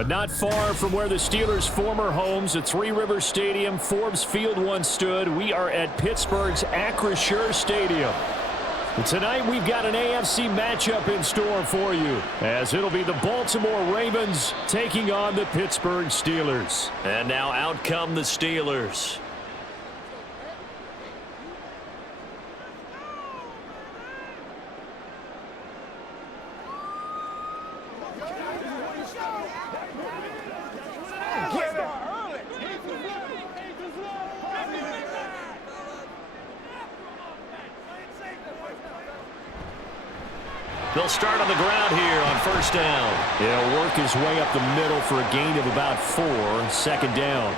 But not far from where the Steelers' former homes at Three Rivers Stadium, Forbes Field once stood, we are at Pittsburgh's Acrisure Stadium. And tonight we've got an AFC matchup in store for you, as it'll be the Baltimore Ravens taking on the Pittsburgh Steelers. And now out come the Steelers. They'll start on the ground here on first down. He'll work his way up the middle for a gain of about 4, second down.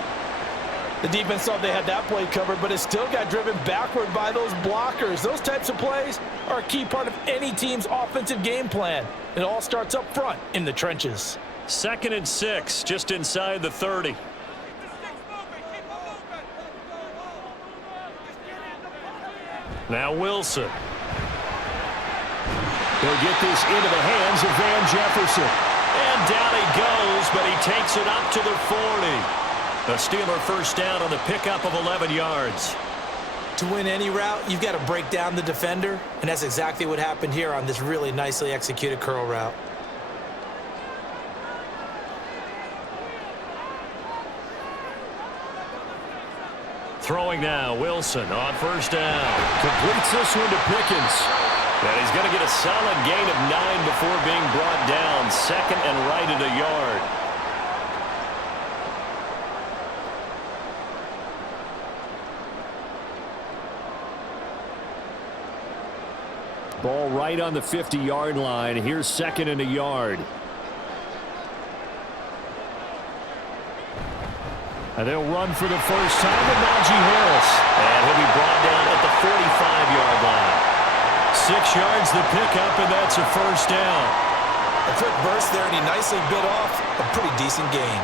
The defense thought they had that play covered, but it still got driven backward by those blockers. Those types of plays are a key part of any team's offensive game plan. It all starts up front in the trenches. 2nd and 6, just inside the 30. Now Wilson. He'll get this into the hands of Van Jefferson. And down he goes, but he takes it up to the 40. A Steeler first down on the pickup of 11 yards. To win any route, you've got to break down the defender, and that's exactly what happened here on this really nicely executed curl route. Throwing now, Wilson on first down. Completes this one to Pickens. And he's going to get a solid gain of 9 before being brought down. 2nd and right at a yard. Ball right on the 50-yard line. Here's 2nd and a yard. And they'll run for the first time with Najee Harris. And he'll be brought down at the 45-yard line. 6 yards the pickup, and that's a first down. A quick burst there, and he nicely bit off a pretty decent gain.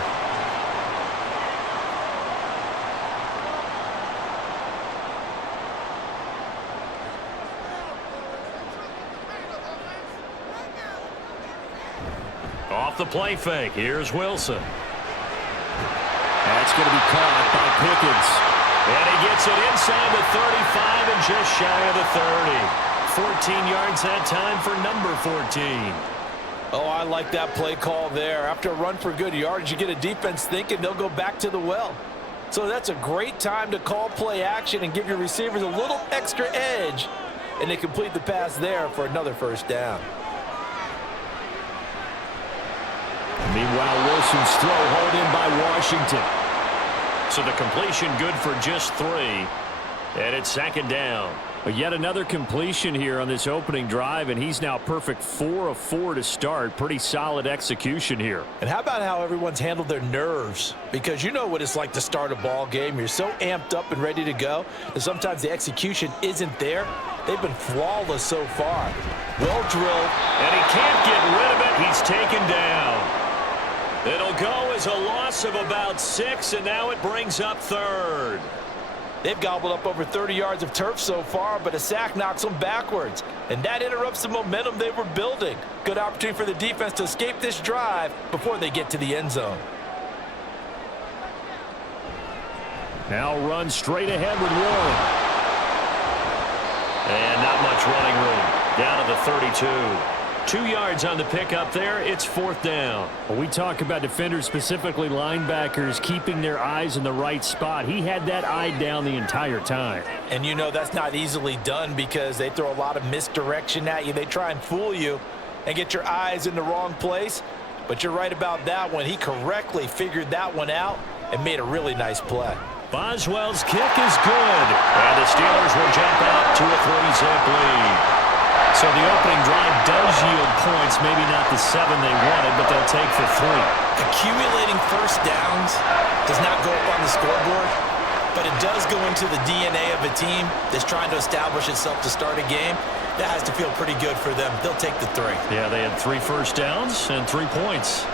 Off the play fake, here's Wilson. That's going to be caught by Pickens. And he gets it inside the 35 and just shy of the 30. 14 yards that time for number 14. Oh, I like that play call there. After a run for good yards, you get a defense thinking they'll go back to the well. So that's a great time to call play action and give your receivers a little extra edge. And they complete the pass there for another first down. Meanwhile, Wilson's throw hauled in by Washington. So the completion good for just 3. And it's 2nd down. But yet another completion here on this opening drive, and he's now perfect 4 of 4 to start. Pretty solid execution here. And how about how everyone's handled their nerves? Because you know what it's like to start a ball game. You're so amped up and ready to go that sometimes the execution isn't there. They've been flawless so far. Well drilled. And he can't get rid of it. He's taken down. It'll go as a loss of about 6, and now it brings up 3rd. They've gobbled up over 30 yards of turf so far, but a sack knocks them backwards. And that interrupts the momentum they were building. Good opportunity for the defense to escape this drive before they get to the end zone. Now run straight ahead with Warren. And not much running room. Down to the 32. 2 yards on the pickup there. It's 4th down. Well, we talk about defenders, specifically linebackers, keeping their eyes in the right spot. He had that eye down the entire time. And you know that's not easily done because they throw a lot of misdirection at you. They try and fool you and get your eyes in the wrong place. But you're right about that one. He correctly figured that one out and made a really nice play. Boswell's kick is good. And the Steelers will jump out to a 3-zip lead. So the opening drive does yield points, maybe not the 7 they wanted, but they'll take the 3. Accumulating first downs does not go up on the scoreboard, but it does go into the DNA of a team that's trying to establish itself to start a game. That has to feel pretty good for them. They'll take the 3. Yeah, they had 3 first downs and 3 points.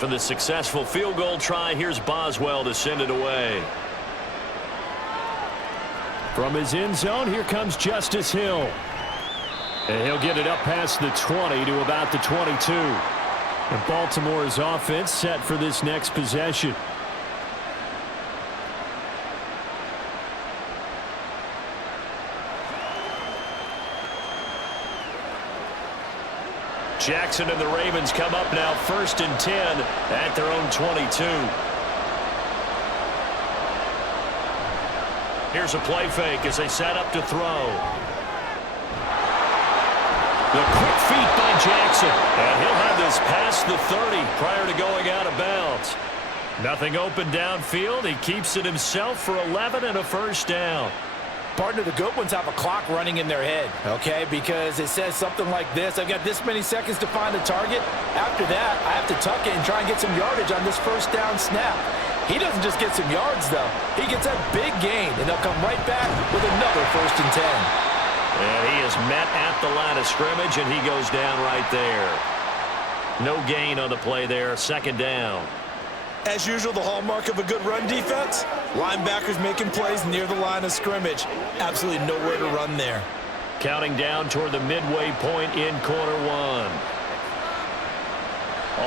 After the successful field goal try, here's Boswell to send it away. From his end zone, here comes Justice Hill. And he'll get it up past the 20 to about the 22. And Baltimore's offense set for this next possession. Jackson and the Ravens come up now 1st and 10 at their own 22. Here's a play fake as they set up to throw. The quick feet by Jackson. And he'll have this past the 30 prior to going out of bounds. Nothing open downfield. He keeps it himself for 11 and a first down. Partner, the good ones have a clock running in their head, okay? Because it says something like this. I've got this many seconds to find a target. After that, I have to tuck it and try and get some yardage on this first down snap. He doesn't just get some yards, though. He gets a big gain, and they'll come right back with another 1st and 10. And he is met at the line of scrimmage, and he goes down right there. No gain on the play there, 2nd down. As usual, the hallmark of a good run defense, linebackers making plays near the line of scrimmage. Absolutely nowhere to run there. Counting down toward the midway point in quarter 1.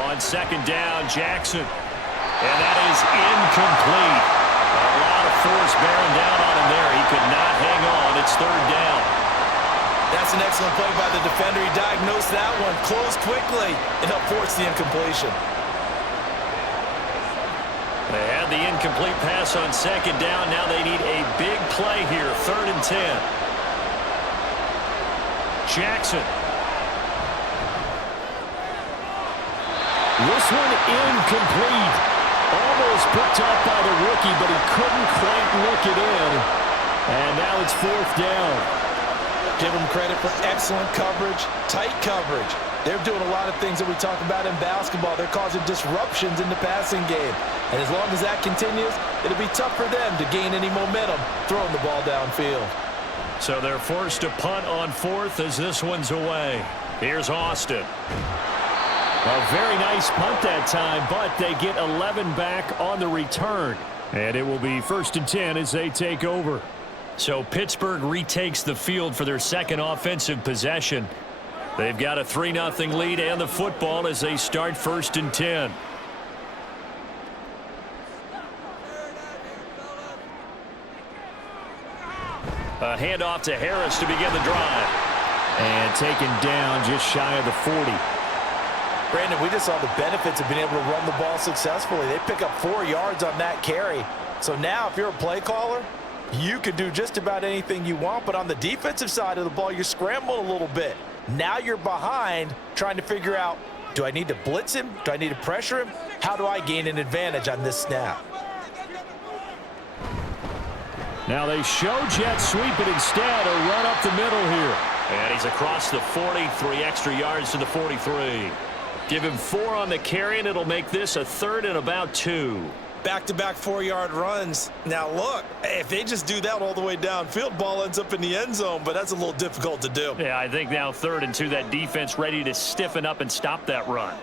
On 2nd down, Jackson. And that is incomplete. A lot of force bearing down on him there. He could not hang on. It's 3rd down. That's an excellent play by the defender. He diagnosed that one, closed quickly, and helped force the incompletion. They had the incomplete pass on 2nd down. Now they need a big play here. 3rd and 10. Jackson. This one incomplete. Almost picked up by the rookie, but he couldn't quite look it in. And now it's 4th down. Give him credit for excellent coverage, tight coverage. They're doing a lot of things that we talk about in basketball. They're causing disruptions in the passing game. And as long as that continues, it'll be tough for them to gain any momentum throwing the ball downfield. So they're forced to punt on 4th as this one's away. Here's Austin. A very nice punt that time, but they get 11 back on the return. And it will be 1st and 10 as they take over. So Pittsburgh retakes the field for their 2nd offensive possession. They've got a 3-0 lead and the football as they start 1st and 10. A handoff to Harris to begin the drive. And taken down just shy of the 40. Brandon, we just saw the benefits of being able to run the ball successfully. They pick up 4 yards on that carry. So now if you're a play caller, you can do just about anything you want. But on the defensive side of the ball, you're scrambling a little bit. Now you're behind trying to figure out, do I need to blitz him? Do I need to pressure him? How do I gain an advantage on this snap? Now they show jet sweep, but instead a run up the middle here. And he's across the 40, 3 extra yards to the 43. Give him 4 on the carry, and it'll make this a 3rd and about 2. Back-to-back 4-yard runs. Now, look, if they just do that all the way downfield, ball ends up in the end zone, but that's a little difficult to do. Yeah, I think now 3rd and 2, that defense ready to stiffen up and stop that run.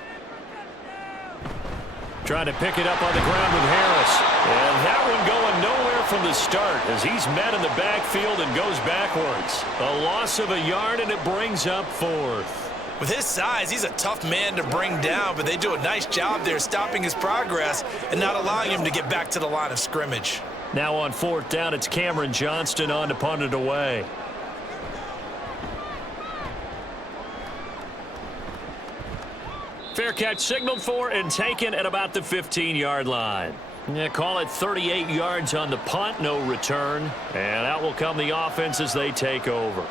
Trying to pick it up on the ground with Harris. And that one going nowhere from the start as he's met in the backfield and goes backwards. A loss of a yard, and it brings up 4th. With his size, he's a tough man to bring down, but they do a nice job there stopping his progress and not allowing him to get back to the line of scrimmage. Now on 4th down, it's Cameron Johnston on to punt it away. Fair catch signaled for and taken at about the 15-yard line. Yeah, call it 38 yards on the punt, no return. And out will come the offense as they take over.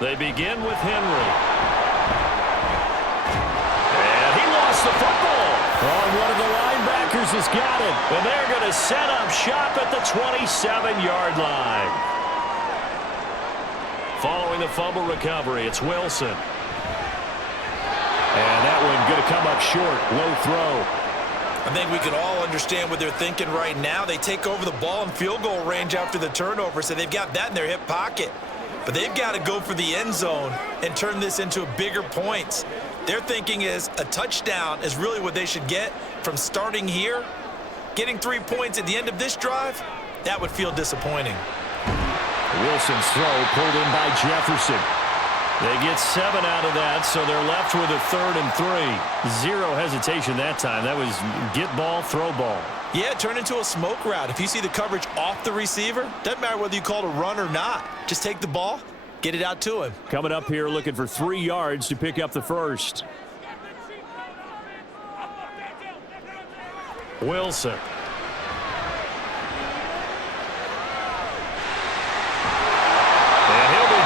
They begin with Henry. And he lost the football. Oh, one of the linebackers has got it. And they're going to set up shop at the 27-yard line. Following the fumble recovery, it's Wilson. And that one going to come up short. Low throw. I think we can all understand what they're thinking right now. They take over the ball in field goal range after the turnover, so they've got that in their hip pocket. But they've got to go for the end zone and turn this into bigger points. Their thinking is a touchdown is really what they should get from starting here. Getting 3 points at the end of this drive, that would feel disappointing. Wilson's throw pulled in by Jefferson. They get 7 out of that, so they're left with a 3rd and 3. Zero hesitation that time. That was get ball, throw ball. Yeah, turn into a smoke route. If you see the coverage off the receiver, doesn't matter whether you call it a run or not. Just take the ball, get it out to him. Coming up here looking for 3 yards to pick up the first. Wilson.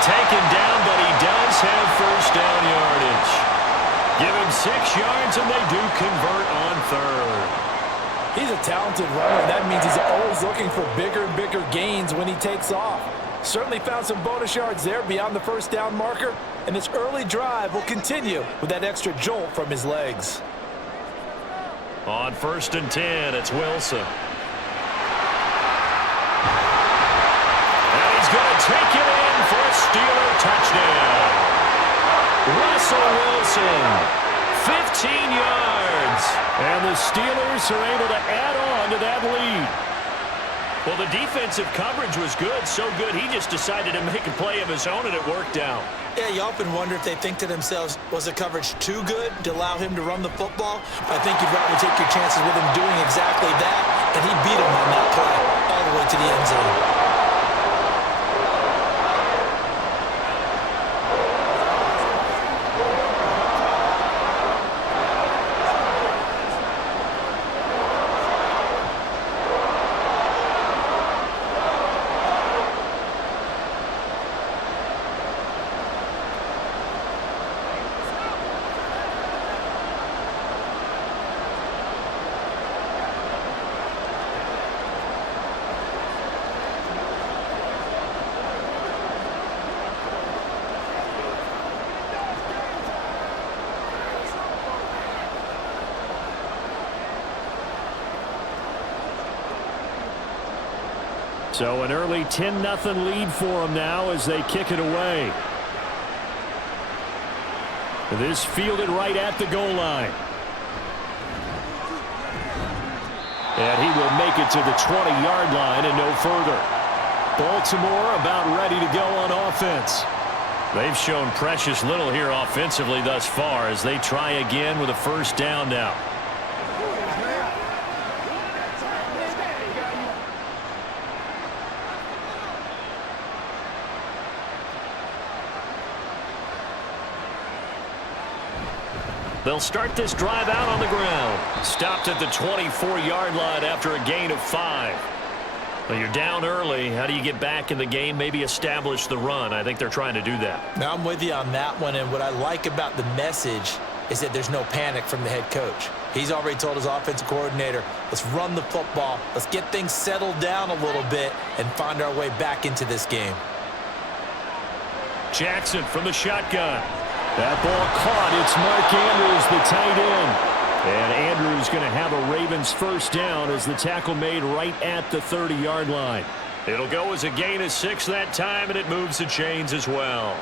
Taken down, but he does have first down yardage. Give him 6 yards, and they do convert on 3rd. He's a talented runner, and that means he's always looking for bigger and bigger gains when he takes off. Certainly found some bonus yards there beyond the first down marker, and this early drive will continue with that extra jolt from his legs. On 1st and 10, it's Wilson. And he's going to take it in for a Steeler touchdown. Russell Wilson, 15 yards. And the Steelers are able to add on to that lead. Well, the defensive coverage was good, so good he just decided to make a play of his own, and it worked out. Yeah, you often wonder if they think to themselves, was the coverage too good to allow him to run the football? I think you'd rather take your chances with him doing exactly that, and he beat him on that play all the way to the end zone. So an early 10-0 lead for them now as they kick it away. This fielded right at the goal line. And he will make it to the 20-yard line and no further. Baltimore about ready to go on offense. They've shown precious little here offensively thus far as they try again with a first down now. They'll start this drive out on the ground. Stopped at the 24-yard line after a gain of 5. Well, you're down early. How do you get back in the game? Maybe establish the run. I think they're trying to do that. Now, I'm with you on that one, and what I like about the message is that there's no panic from the head coach. He's already told his offensive coordinator, let's run the football, let's get things settled down a little bit and find our way back into this game. Jackson from the shotgun. That ball caught. It's Mark Andrews, the tight end. And Andrews going to have a Ravens first down as the tackle made right at the 30-yard line. It'll go as a gain of 6 that time, and it moves the chains as well.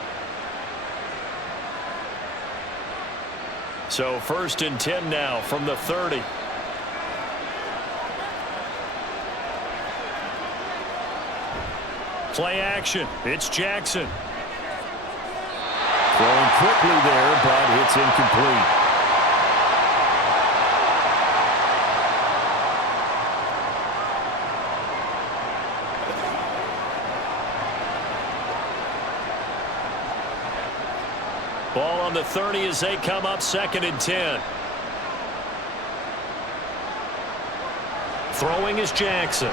So 1st and 10 now from the 30. Play action. It's Jackson. Throwing quickly there, but it's incomplete. Ball on the 30 as they come up 2nd and 10. Throwing is Jackson.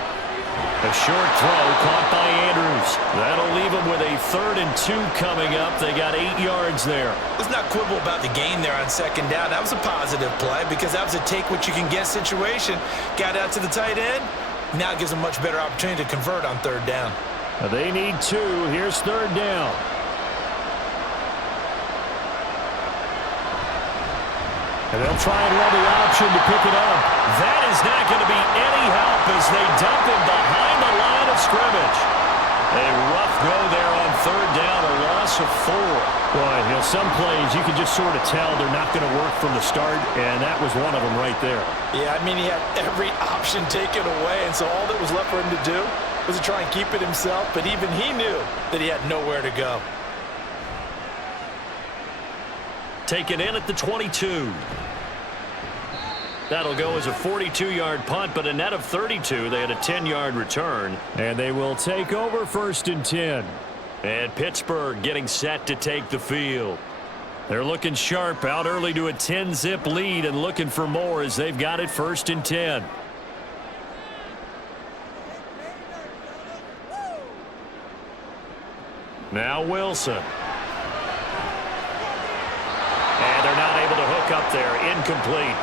A short throw caught by Andrews. That'll leave them with a 3rd and 2 coming up. They got 8 yards there. Let's not quibble about the gain there on 2nd down. That was a positive play because that was a take-what-you-can-get situation. Got out to the tight end. Now it gives them a much better opportunity to convert on 3rd down. They need 2. Here's 3rd down. And they'll try and run the option to pick it up. That is not going to be any help as they dump him behind the line of scrimmage. A rough go there on third down, a loss of 4. Boy, some plays you can just sort of tell they're not going to work from the start, and that was one of them right there. Yeah, I mean, he had every option taken away, and so all that was left for him to do was to try and keep it himself, but even he knew that he had nowhere to go. Taken in at the 22. That'll go as a 42-yard punt, but a net of 32. They had a 10-yard return. And they will take over 1st and 10. And Pittsburgh getting set to take the field. They're looking sharp, out early to a 10-zip lead and looking for more as they've got it 1st and 10. Now Wilson. And they're not able to hook up there. Incomplete.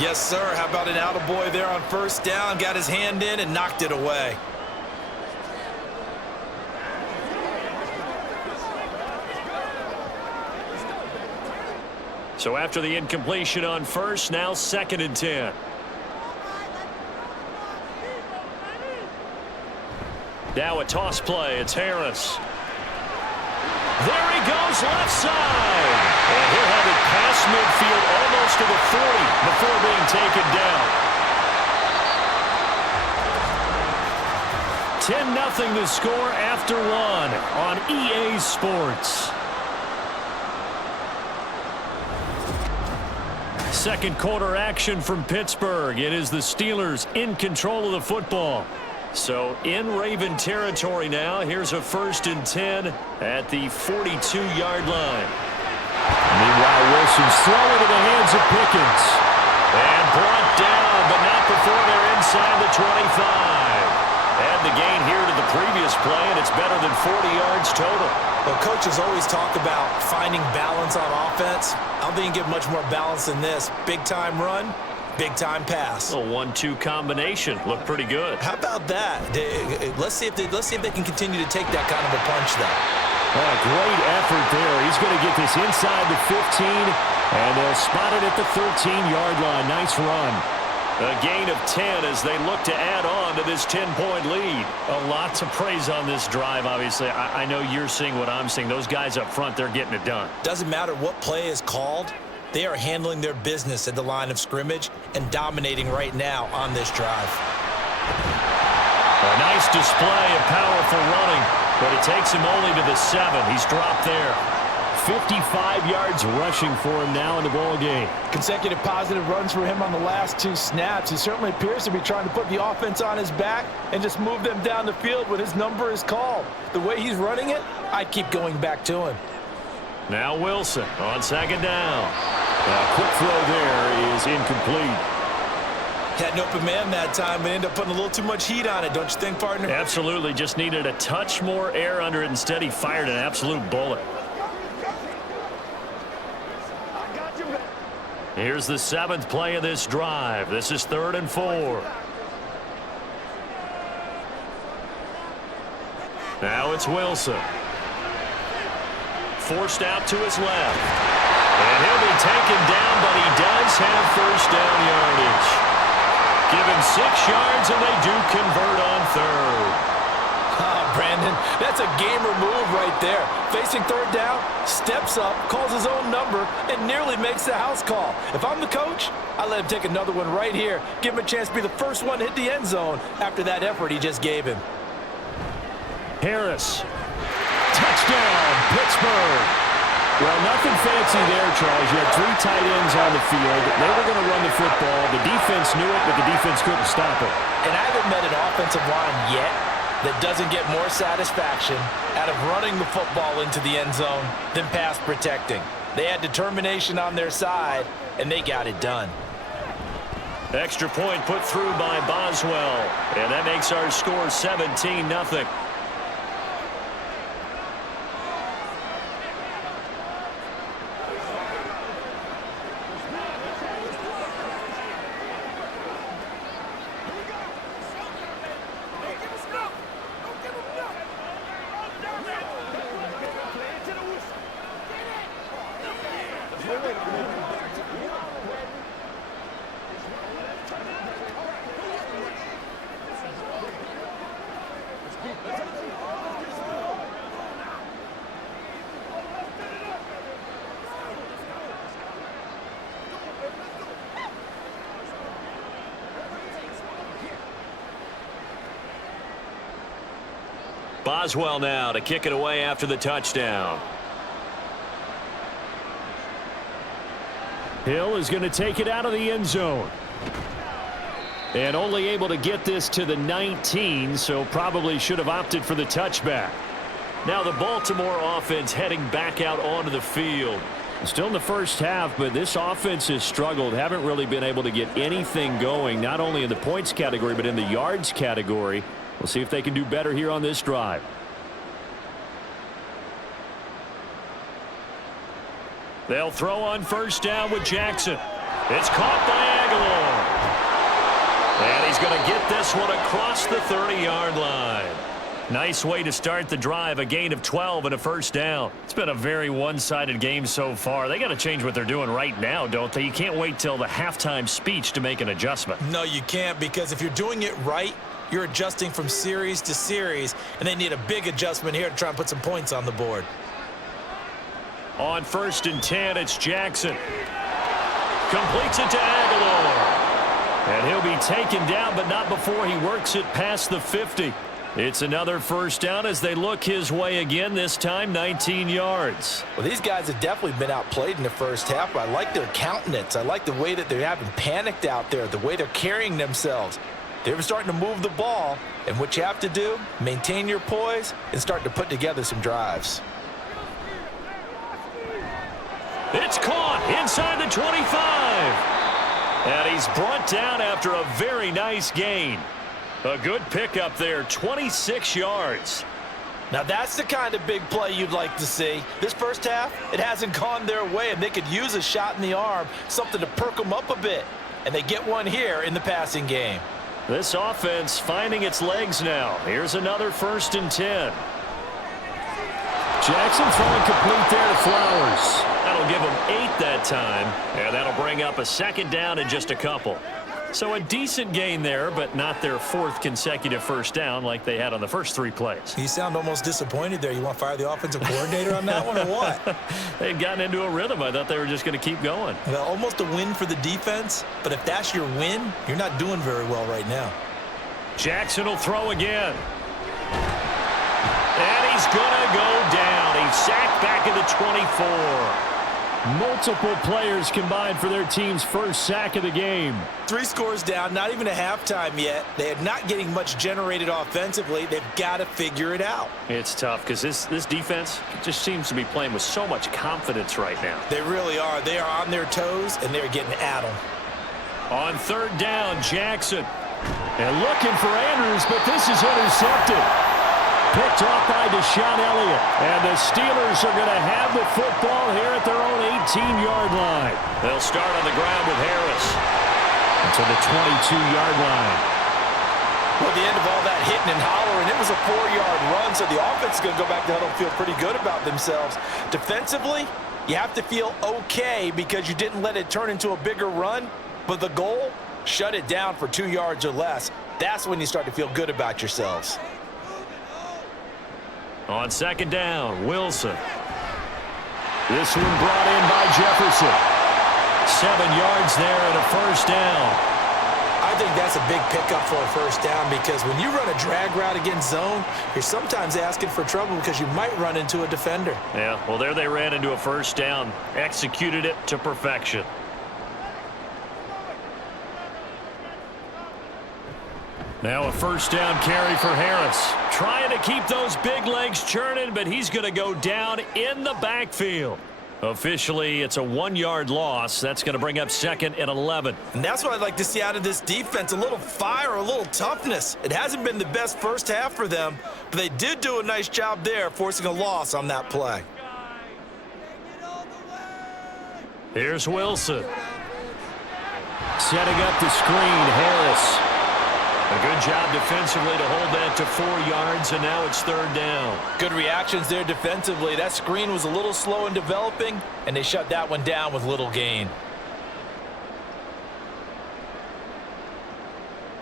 Yes, sir. How about an attaboy there on 1st down? Got his hand in and knocked it away. So after the incompletion on 1st, now 2nd and 10. Now a toss play. It's Harris. There he goes, left side. And he'll have it past midfield, almost to the 40 before being taken down. 10-0 to score after 1 on EA Sports. Second quarter action from Pittsburgh. It is the Steelers in control of the football. So in Raven territory now. Here's a 1st and 10 at the 42-yard line. Meanwhile, Wilson's throwing to the hands of Pickens. And brought down, but not before they're inside the 25. Add the gain here to the previous play, and it's better than 40 yards total. Well, coaches always talk about finding balance on offense. I don't think you get much more balance than this. Big-time run, big-time pass. A 1-2 combination. Looked pretty good. How about that? Let's see if they can continue to take that kind of a punch, though. Oh, great effort there. He's going to get this inside the 15, and they'll spot it at the 13-yard line. Nice run. A gain of 10 as they look to add on to this 10-point lead. A lot to praise on this drive, obviously. I know you're seeing what I'm seeing. Those guys up front, they're getting it done. Doesn't matter what play is called. They are handling their business at the line of scrimmage and dominating right now on this drive. A nice display of powerful running, but it takes him only to the 7. He's dropped there. 55 yards rushing for him now in the ball game. Consecutive positive runs for him on the last 2 snaps. He certainly appears to be trying to put the offense on his back and just move them down the field when his number is called. The way he's running it, I'd keep going back to him. Now Wilson on 2nd down. A quick throw there is incomplete. Had an open man that time, but ended up putting a little too much heat on it, don't you think, partner? Absolutely. Just needed a touch more air under it. Instead, he fired an absolute bullet. Here's the 7th play of this drive. This is 3rd and 4. Now it's Wilson. Forced out to his left. And he'll be taken down, but he does have 1st down yardage. Give him 6 yards, and they do convert on 3rd. Brandon, that's a gamer move right there. Facing 3rd down, steps up, calls his own number, and nearly makes the house call. If I'm the coach, I let him take another one right here. Give him a chance to be the first one to hit the end zone after that effort he just gave him. Harris. Touchdown, Pittsburgh. Well, nothing fancy there, Charles. You had 3 tight ends on the field. They were going to run the football. The defense knew it, but the defense couldn't stop it. And I haven't met an offensive line yet that doesn't get more satisfaction out of running the football into the end zone than pass protecting. They had determination on their side, and they got it done. Extra point put through by Boswell, and that makes our score 17-0. Boswell now to kick it away after the touchdown. Hill is going to take it out of the end zone. And only able to get this to the 19, so probably should have opted for the touchback. Now the Baltimore offense heading back out onto the field. Still in the first half, but this offense has struggled. Haven't really been able to get anything going, not only in the points category, but in the yards category. We'll see if they can do better here on this drive. They'll throw on first down with Jackson. It's caught by Aguilar. And he's going to get this one across the 30-yard line. Nice way to start the drive, a gain of 12 and a first down. It's been a very one-sided game so far. They got to change what they're doing right now, don't they? You can't wait till the halftime speech to make an adjustment. No, you can't, because if you're doing it right, you're adjusting from series to series, and they need a big adjustment here to try and put some points on the board. On 1st and 10, it's Jackson. Completes it to Aguilar. And he'll be taken down, but not before he works it past the 50. It's another first down as they look his way again, this time 19 yards. Well, these guys have definitely been outplayed in the first half, but I like their countenance. I like the way that they're having panicked out there, the way they're carrying themselves. They're starting to move the ball, and what you have to do, maintain your poise and start to put together some drives. It's caught inside the 25. And he's brought down after a very nice gain. A good pickup there, 26 yards. Now that's the kind of big play you'd like to see. This first half, it hasn't gone their way, and they could use a shot in the arm, something to perk them up a bit. And they get one here in the passing game. This offense finding its legs now. Here's another 1st and 10. Jackson throwing complete there to Flowers. That'll give them 8 that time, and that'll bring up a 2nd down in just a couple. So a decent gain there, but not their 4th consecutive first down like they had on the first 3 plays. You sound almost disappointed there. You want to fire the offensive coordinator on that one or what? They'd gotten into a rhythm. I thought they were just going to keep going. Well, almost a win for the defense, but if that's your win, you're not doing very well right now. Jackson will throw again. And he's going to go down. He's sacked back at the 24. Multiple players combined for their team's first sack of the game. 3 scores down, not even a halftime yet. They are not getting much generated offensively. They've got to figure it out. It's tough because this defense just seems to be playing with so much confidence right now. They really are. They are on their toes, and they're getting at them. On 3rd down, Jackson. And looking for Andrews, but this is intercepted. Picked off by Deshaun Elliott. And the Steelers are going to have the football here at their own 18-yard line. They'll start on the ground with Harris. To the 22-yard line. Well, at the end of all that hitting and hollering, it was a 4-yard run, so the offense is going to go back to huddle and feel pretty good about themselves. Defensively, you have to feel okay because you didn't let it turn into a bigger run, but the goal, shut it down for 2 yards or less. That's when you start to feel good about yourselves. On 2nd down, Wilson. This one brought in by Jefferson. 7 yards there and a first down. I think that's a big pickup for a first down because when you run a drag route against zone, you're sometimes asking for trouble because you might run into a defender. Yeah, well, there they ran into a first down. Executed it to perfection. Now a first down carry for Harris. Trying to keep those big legs churning, but he's going to go down in the backfield. Officially, it's a 1-yard loss. That's going to bring up 2nd and 11. And that's what I'd like to see out of this defense, a little fire, a little toughness. It hasn't been the best first half for them, but they did do a nice job there, forcing a loss on that play. Here's Wilson. Setting up the screen, Harris. A good job defensively to hold that to 4 yards, and now it's 3rd down. Good reactions there defensively. That screen was a little slow in developing, and they shut that one down with little gain.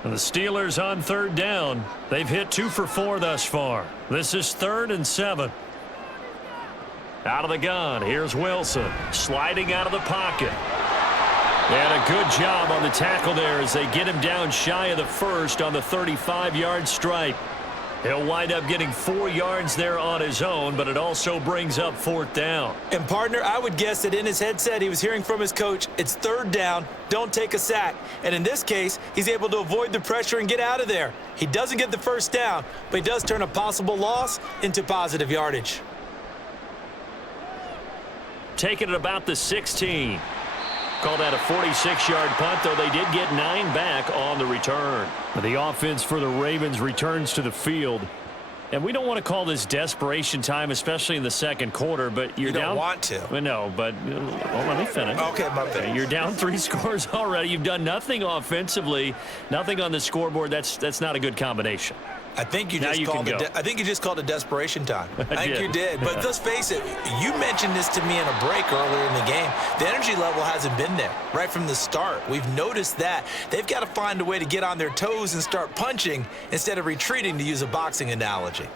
And the Steelers on 3rd down. They've hit 2 for 4 thus far. This is 3rd and 7. Out of the gun, here's Wilson. Sliding out of the pocket. And a good job on the tackle there as they get him down shy of the first on the 35-yard stripe. He'll wind up getting 4 yards there on his own, but it also brings up 4th down. And, partner, I would guess that in his headset he was hearing from his coach, it's 3rd down, don't take a sack. And in this case, he's able to avoid the pressure and get out of there. He doesn't get the 1st down, but he does turn a possible loss into positive yardage. Taking it about the 16. Call that a 46-yard punt, though they did get 9 back on the return. The offense for the Ravens returns to the field. And we don't want to call this desperation time, especially in the second quarter, but you're down. You don't want to. Well, no, but well, let me finish. Okay, my bad. You're down 3 scores already. You've done nothing offensively, nothing on the scoreboard. That's not a good combination. I think you just called it desperation time. I think you did. But let's face it, you mentioned this to me in a break earlier in the game. The energy level hasn't been there right from the start. We've noticed that. They've got to find a way to get on their toes and start punching instead of retreating, to use a boxing analogy.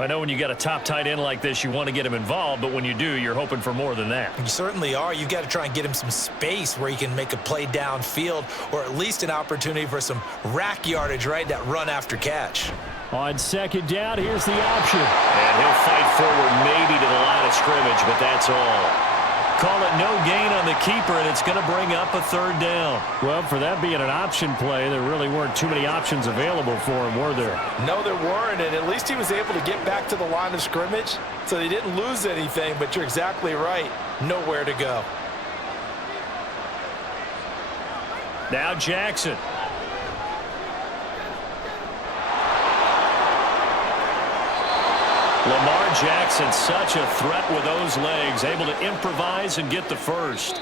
I know when you got a top tight end like this, you want to get him involved, but when you do, you're hoping for more than that. You certainly are. You've got to try and get him some space where he can make a play downfield, or at least an opportunity for some rack yardage, right? That run after catch. On 2nd down, here's the option. And he'll fight forward maybe to the line of scrimmage, but that's all. Call it no gain on the keeper, and it's going to bring up a 3rd down. Well, for that being an option play, there really weren't too many options available for him, were there? No, there weren't, and at least he was able to get back to the line of scrimmage, so they didn't lose anything, but you're exactly right. Nowhere to go. Now Jackson. Lamar Jackson, such a threat with those legs, able to improvise and get the 1st.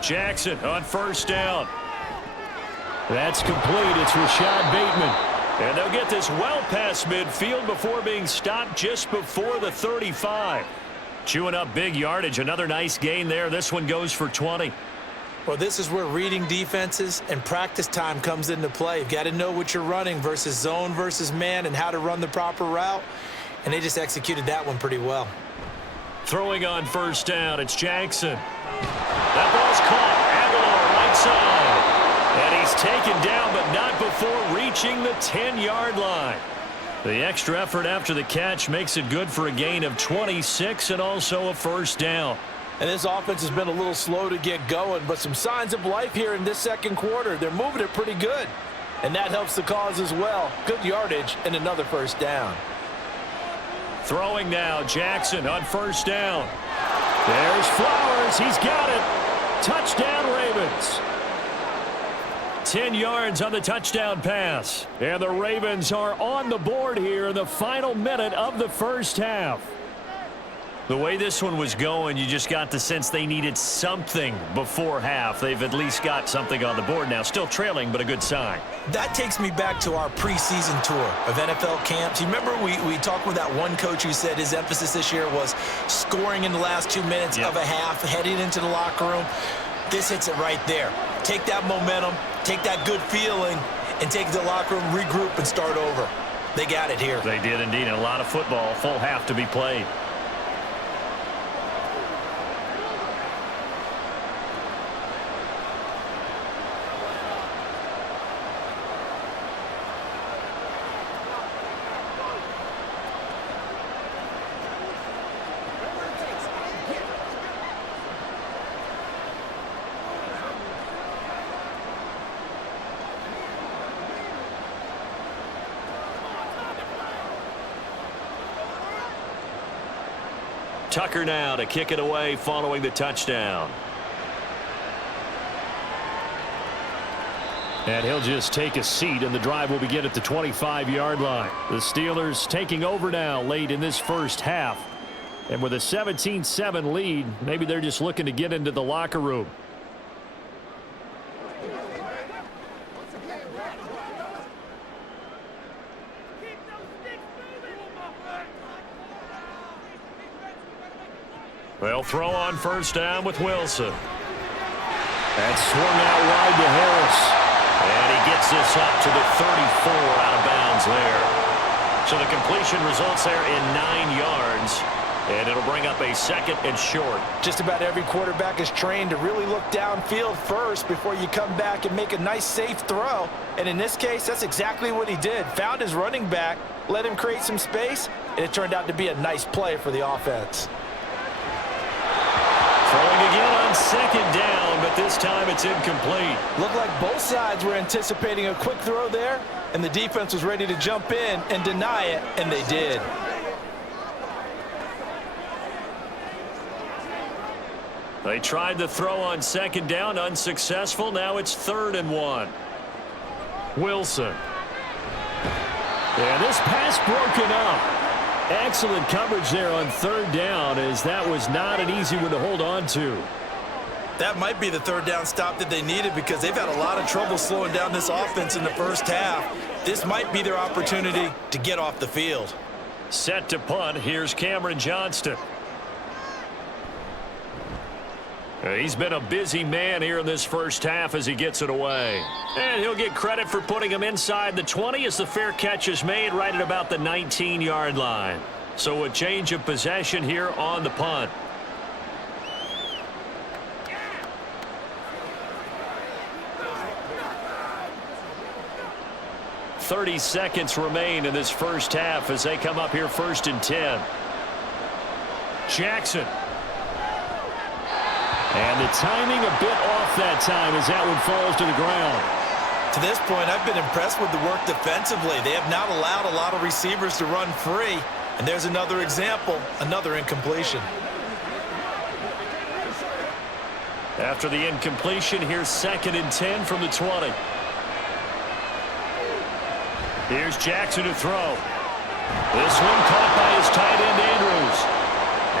Jackson on 1st down. That's complete. It's Rashad Bateman. And they'll get this well past midfield before being stopped just before the 35. Chewing up big yardage. Another nice gain there. This one goes for 20. Well, this is where reading defenses and practice time comes into play. You've got to know what you're running versus zone versus man and how to run the proper route. And they just executed that one pretty well. Throwing on 1st down, it's Jackson. That ball's caught. Aguilar right side. And he's taken down, but not before reaching the 10-yard line. The extra effort after the catch makes it good for a gain of 26 and also a 1st down. And this offense has been a little slow to get going, but some signs of life here in this second quarter. They're moving it pretty good, and that helps the cause as well. Good yardage and another 1st down. Throwing now, Jackson on 1st down. There's Flowers. He's got it. Touchdown, Ravens. 10 yards on the touchdown pass. And the Ravens are on the board here in the final minute of the 1st half. The way this one was going, you just got the sense they needed something before half. They've at least got something on the board now. Still trailing, but a good sign. That takes me back to our preseason tour of NFL camps. You remember we talked with that one coach who said his emphasis this year was scoring in the last 2 minutes of a half, heading into the locker room. This hits it right there. Take that momentum, take that good feeling, and take it to the locker room, regroup, and start over. They got it here. They did indeed. And a lot of football, full half to be played. Tucker now to kick it away following the touchdown. And he'll just take a seat, and the drive will begin at the 25-yard line. The Steelers taking over now late in this 1st half. And with a 17-7 lead, maybe they're just looking to get into the locker room. They'll throw on 1st down with Wilson. That's swung out wide to Harris. And he gets this up to the 34 out of bounds there. So the completion results there in 9 yards. And it'll bring up a 2nd and short. Just about every quarterback is trained to really look downfield first before you come back and make a nice, safe throw. And in this case, that's exactly what he did. Found his running back, let him create some space, and it turned out to be a nice play for the offense. Throwing again on 2nd down, but this time it's incomplete. Looked like both sides were anticipating a quick throw there, and the defense was ready to jump in and deny it, and they did. They tried the throw on 2nd down, unsuccessful. Now it's 3rd and 1. Wilson. And this pass broken up. Excellent coverage there on 3rd down, as that was not an easy one to hold on to. That might be the 3rd down stop that they needed, because they've had a lot of trouble slowing down this offense in the first half. This might be their opportunity to get off the field. Set to punt. Here's Cameron Johnston. He's been a busy man here in this first half as he gets it away. And he'll get credit for putting him inside the 20 as the fair catch is made right at about the 19-yard line. So a change of possession here on the punt. .30 seconds remain in this first half as they come up here 1st and 10. Jackson. And the timing a bit off that time as that one falls to the ground. To this point, I've been impressed with the work defensively. They have not allowed a lot of receivers to run free. And there's another example, another incompletion. After the incompletion, here's 2nd and 10 from the 20. Here's Jackson to throw. This one caught by his tight end, Andrews.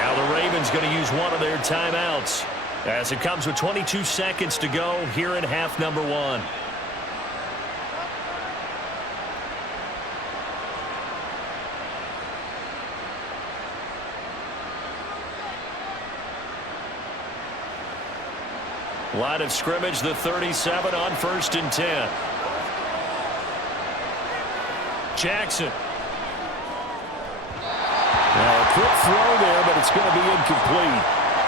Now the Ravens going to use one of their timeouts, as it comes with 22 seconds to go here in half number 1. Line of scrimmage, the 37 on 1st and 10. Jackson. Now a quick throw there, but it's going to be incomplete.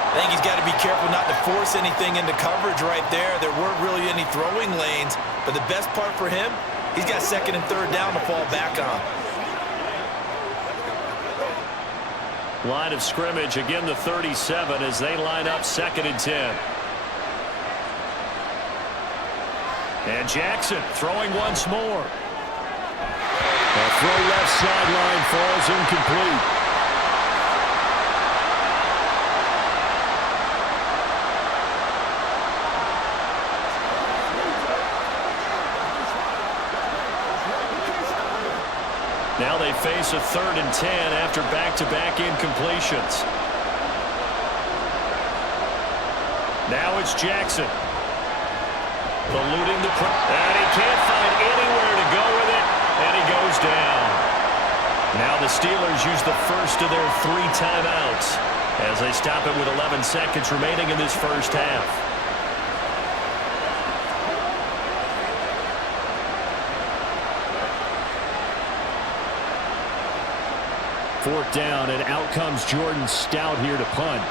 I think he's got to be careful not to force anything into coverage right there. There weren't really any throwing lanes, but the best part for him, he's got 2nd and 3rd down to fall back on. Line of scrimmage, again the 37 as they line up 2nd and 10. And Jackson throwing once more. The throw left sideline falls incomplete. Now they face a 3rd and 10 after back-to-back incompletions. Now it's Jackson. Eluding the pressure. And he can't find anywhere to go with it. And he goes down. Now the Steelers use the first of their 3 timeouts as they stop it with 11 seconds remaining in this first half. 4th down, and out comes Jordan Stout here to punt.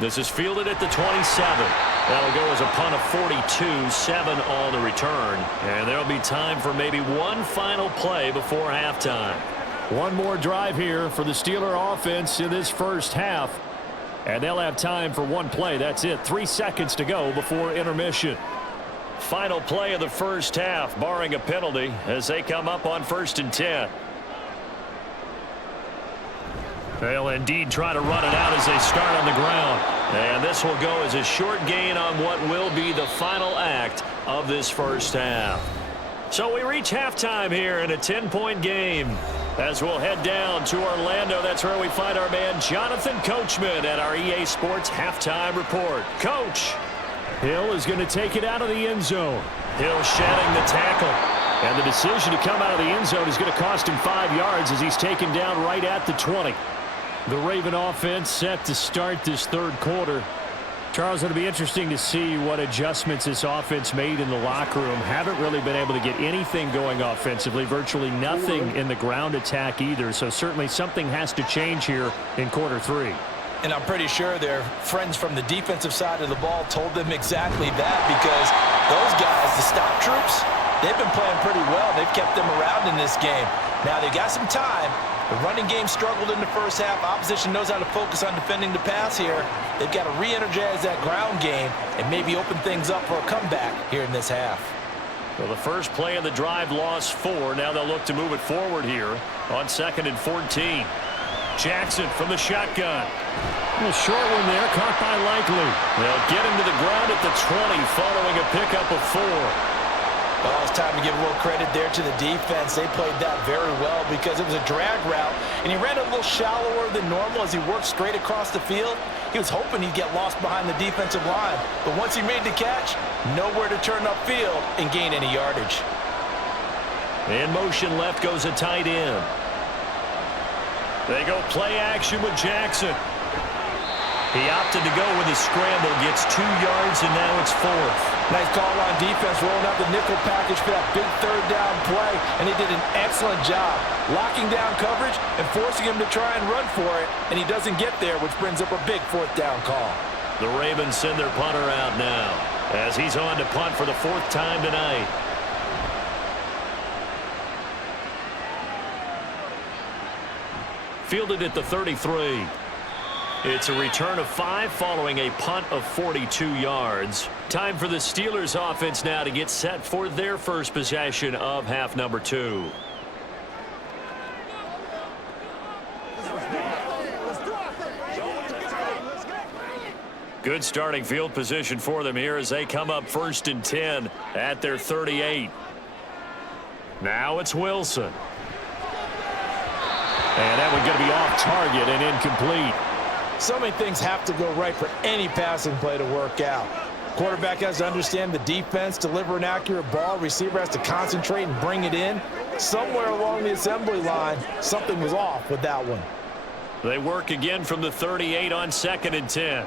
This is fielded at the 27. That'll go as a punt of 42, 7 on the return. And there'll be time for maybe one final play before halftime. One more drive here for the Steeler offense in this first half. And they'll have time for one play. That's it. 3 seconds to go before intermission. Final play of the first half, barring a penalty, as they come up on 1st and 10. They'll indeed try to run it out as they start on the ground. And this will go as a short gain on what will be the final act of this first half. So we reach halftime here in a 10-point game. As we'll head down to Orlando, that's where we find our man Jonathan Coachman at our EA Sports Halftime Report. Coach. Hill is going to take it out of the end zone. Hill shedding the tackle. And the decision to come out of the end zone is going to cost him 5 yards as he's taken down right at the 20. The Raven offense set to start this third quarter. Charles, it'll be interesting to see what adjustments this offense made in the locker room. Haven't really been able to get anything going offensively, virtually nothing in the ground attack either. So certainly something has to change here in quarter three. And I'm pretty sure their friends from the defensive side of the ball told them exactly that, because those guys, the stop troops, they've been playing pretty well. They've kept them around in this game. Now they've got some time. The running game struggled in the first half. Opposition knows how to focus on defending the pass here. They've got to re-energize that ground game and maybe open things up for a comeback here in this half. Well, the first play of the drive lost 4. Now they'll look to move it forward here on 2nd and 14. Jackson from the shotgun. A short one there, caught by Likely. They'll get him to the ground at the 20 following a pickup of 4. Well, it's time to give a little credit there to the defense. They played that very well because it was a drag route, and he ran a little shallower than normal as he worked straight across the field. He was hoping he'd get lost behind the defensive line, but once he made the catch, nowhere to turn upfield and gain any yardage. In motion left goes a tight end. They go play action with Jackson. He opted to go with his scramble, gets 2 yards, and now it's 4th. Nice call on defense, rolling out the nickel package for that big third down play, and he did an excellent job locking down coverage and forcing him to try and run for it, and he doesn't get there, which brings up a big 4th down call. The Ravens send their punter out now as he's on to punt for the 4th time tonight. Fielded at the 33. It's a return of 5 following a punt of 42 yards. Time for the Steelers offense now to get set for their first possession of half number 2. Good starting field position for them here as they come up 1st and 10 at their 38. Now it's Wilson. And that one going to be off target and incomplete. So many things have to go right for any passing play to work out. Quarterback has to understand the defense, deliver an accurate ball. Receiver has to concentrate and bring it in. Somewhere along the assembly line, something was off with that one. They work again from the 38 on 2nd and 10.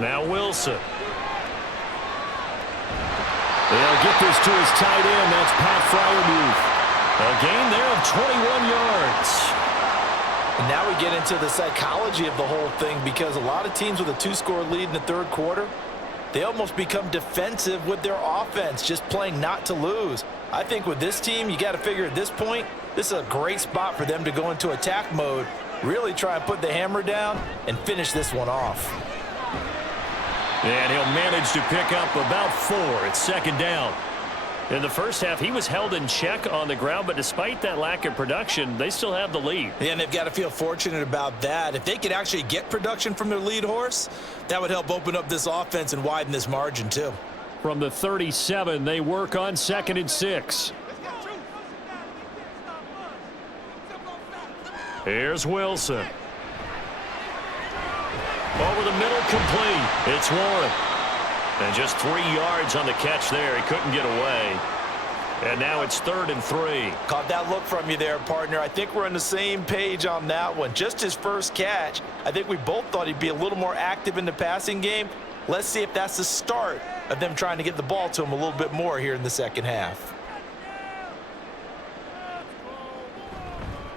Now Wilson. They'll get this to his tight end. That's Pat Freiermuth. A gain there of 21 yards. And now we get into the psychology of the whole thing, because a lot of teams with a 2-score lead in the third quarter, they almost become defensive with their offense, just playing not to lose. I think with this team, you got to figure at this point, this is a great spot for them to go into attack mode, really try and put the hammer down and finish this one off. And he'll manage to pick up about 4. It's 2nd down. In the first half, he was held in check on the ground, but despite that lack of production, they still have the lead. Yeah, and they've got to feel fortunate about that. If they could actually get production from their lead horse, that would help open up this offense and widen this margin too. From the 37, they work on 2nd and 6. Here's Wilson. Over the middle, complete. It's Warren. And just 3 yards on the catch there. He couldn't get away. And now it's 3rd and 3. Caught that look from you there, partner. I think we're on the same page on that one. Just his first catch. I think we both thought he'd be a little more active in the passing game. Let's see if that's the start of them trying to get the ball to him a little bit more here in the second half.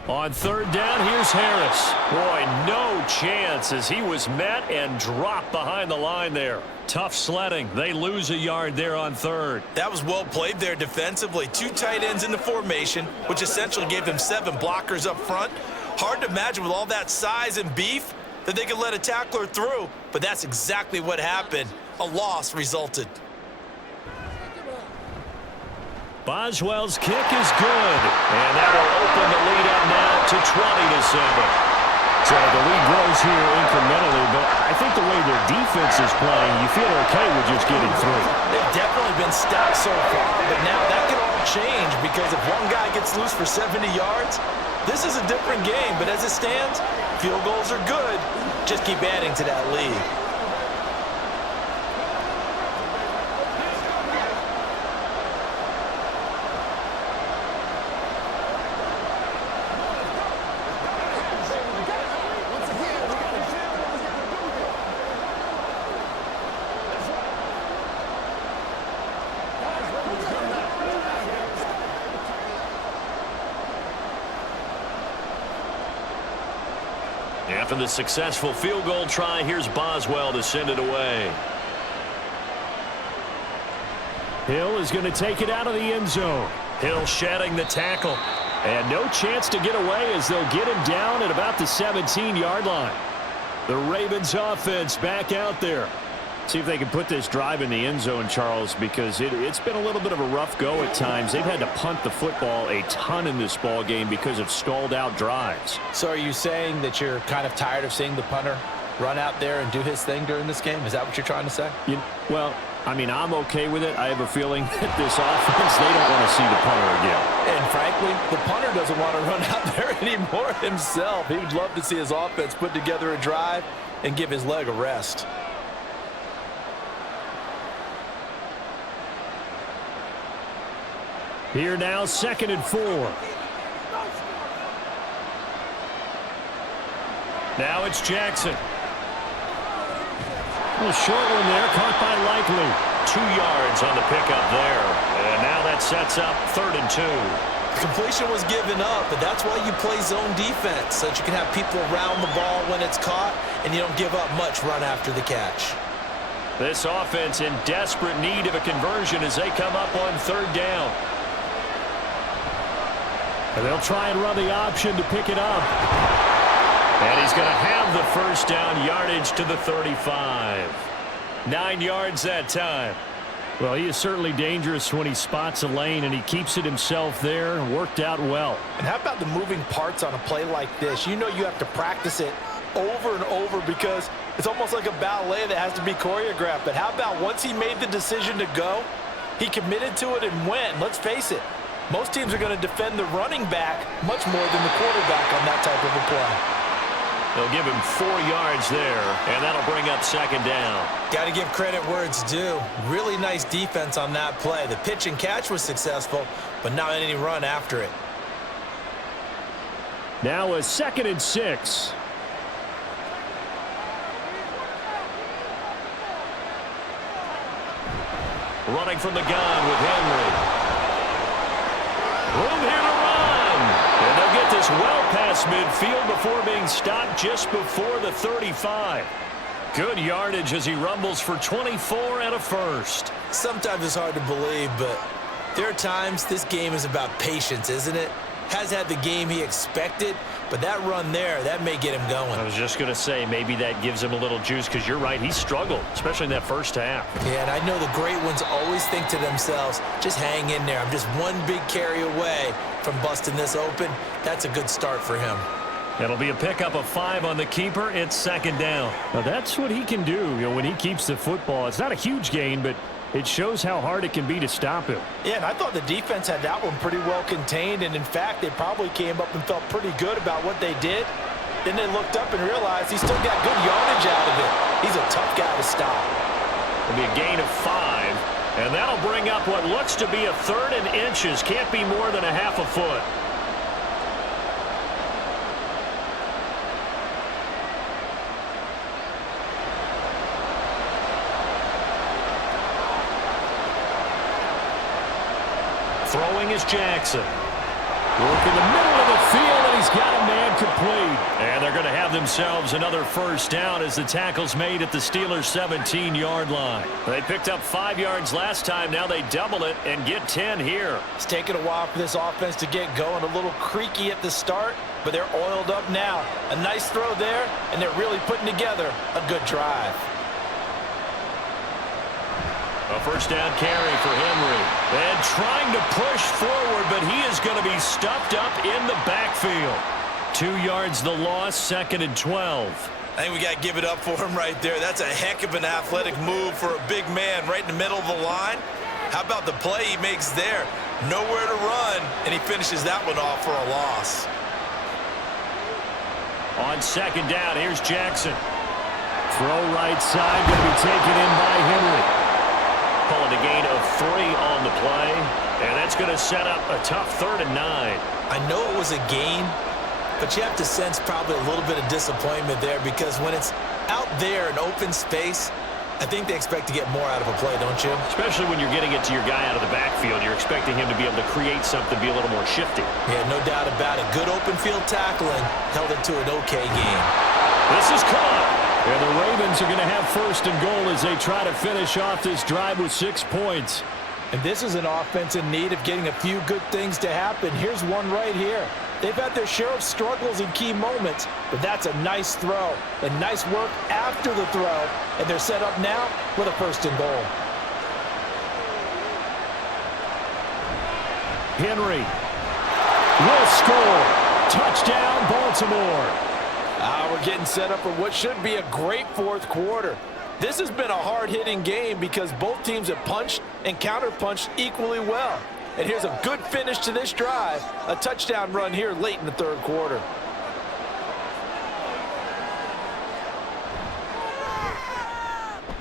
On 3rd down, here's Harris. Boy, no chance as he was met and dropped behind the line there. Tough sledding. They lose a yard there on 3rd. That was well played there defensively. 2 tight ends in the formation, which essentially gave them 7 blockers up front. Hard to imagine with all that size and beef that they could let a tackler through, but that's exactly what happened. A loss resulted. Boswell's kick is good, and that will open the lead up now to 20-7. So the lead grows here incrementally, but I think the way their defense is playing, you feel okay with just getting through. They've definitely been stout so far, but now that can all change, because if one guy gets loose for 70 yards, this is a different game. But as it stands, field goals are good. Just keep adding to that lead. After the successful field goal try, here's Boswell to send it away. Hill is going to take it out of the end zone. Hill shedding the tackle. And no chance to get away as they'll get him down at about the 17-yard line. The Ravens offense back out there. See if they can put this drive in the end zone, Charles, because it's been a little bit of a rough go at times. They've had to punt the football a ton in this ball game because of stalled out drives. So are you saying that you're kind of tired of seeing the punter run out there and do his thing during this game? Is that what you're trying to say? Well, I mean, I'm okay with it. I have a feeling that this offense, they don't want to see the punter again. And frankly, the punter doesn't want to run out there anymore himself. He would love to see his offense put together a drive and give his leg a rest. Here now, 2nd and 4. Now it's Jackson. A short one there, caught by Likely. 2 yards on the pickup there. And now that sets up 3rd and 2. Completion was given up, but that's why you play zone defense, so that you can have people around the ball when it's caught, and you don't give up much run after the catch. This offense in desperate need of a conversion as they come up on 3rd down. And they'll try and run the option to pick it up. And he's going to have the first down, yardage to the 35. 9 yards that time. Well, he is certainly dangerous when he spots a lane, and he keeps it himself there. Worked out well. And how about the moving parts on a play like this? You know you have to practice it over and over because it's almost like a ballet that has to be choreographed. But how about once he made the decision to go, he committed to it and went. Let's face it, most teams are going to defend the running back much more than the quarterback on that type of a play. They'll give him 4 yards there, and that'll bring up 2nd down. Got to give credit where it's due. Really nice defense on that play. The pitch and catch was successful, but not any run after it. Now a 2nd and 6. Running from the gun with Henry. Room here to run. And they'll get this well past midfield before being stopped just before the 35. Good yardage as he rumbles for 24 and a first. Sometimes it's hard to believe, but there are times this game is about patience, isn't it? Has had the game he expected, but that run there, that may get him going. I was just going to say, maybe that gives him a little juice because you're right, he struggled, especially in that first half. Yeah, and I know the great ones always think to themselves, just hang in there. I'm just one big carry away from busting this open. That's a good start for him. It'll be a pickup of 5 on the keeper. It's 2nd down. Now that's what he can do, when he keeps the football. It's not a huge gain, but it shows how hard it can be to stop him. Yeah, and I thought the defense had that one pretty well contained, and in fact, they probably came up and felt pretty good about what they did. Then they looked up and realized he still got good yardage out of it. He's a tough guy to stop. It'll be a gain of 5, and that'll bring up what looks to be a 3rd and inches. Can't be more than a half a foot. Throwing is Jackson. Work in the middle of the field, and he's got a man complete. And they're going to have themselves another first down as the tackle's made at the Steelers' 17-yard line. They picked up 5 yards last time. Now they double it and get 10 here. It's taken a while for this offense to get going. A little creaky at the start, but they're oiled up now. A nice throw there, and they're really putting together a good drive. A first down carry for Henry. And trying to push forward, but he is going to be stuffed up in the backfield. 2 yards the loss, 2nd and 12. I think we got to give it up for him right there. That's a heck of an athletic move for a big man right in the middle of the line. How about the play he makes there? Nowhere to run, and he finishes that one off for a loss. On 2nd down, here's Jackson. Throw right side, going to be taken in by Henry. Pulling a gain of 3 on the play, and that's going to set up a tough 3rd and 9. I know it was a gain, but you have to sense probably a little bit of disappointment there because when it's out there in open space, I think they expect to get more out of a play, don't you? Especially when you're getting it to your guy out of the backfield. You're expecting him to be able to create something, be a little more shifty. Yeah, no doubt about it. Good open field tackling held it to an okay game. This is caught. And the Ravens are going to have first and goal as they try to finish off this drive with 6 points. And this is an offense in need of getting a few good things to happen. Here's one right here. They've had their share of struggles in key moments, but that's a nice throw and nice work after the throw. And they're set up now with a first and goal. Henry will score. Touchdown, Baltimore. We're getting set up for what should be a great fourth quarter. This has been a hard-hitting game because both teams have punched and counterpunched equally well. And here's a good finish to this drive. A touchdown run here late in the third quarter.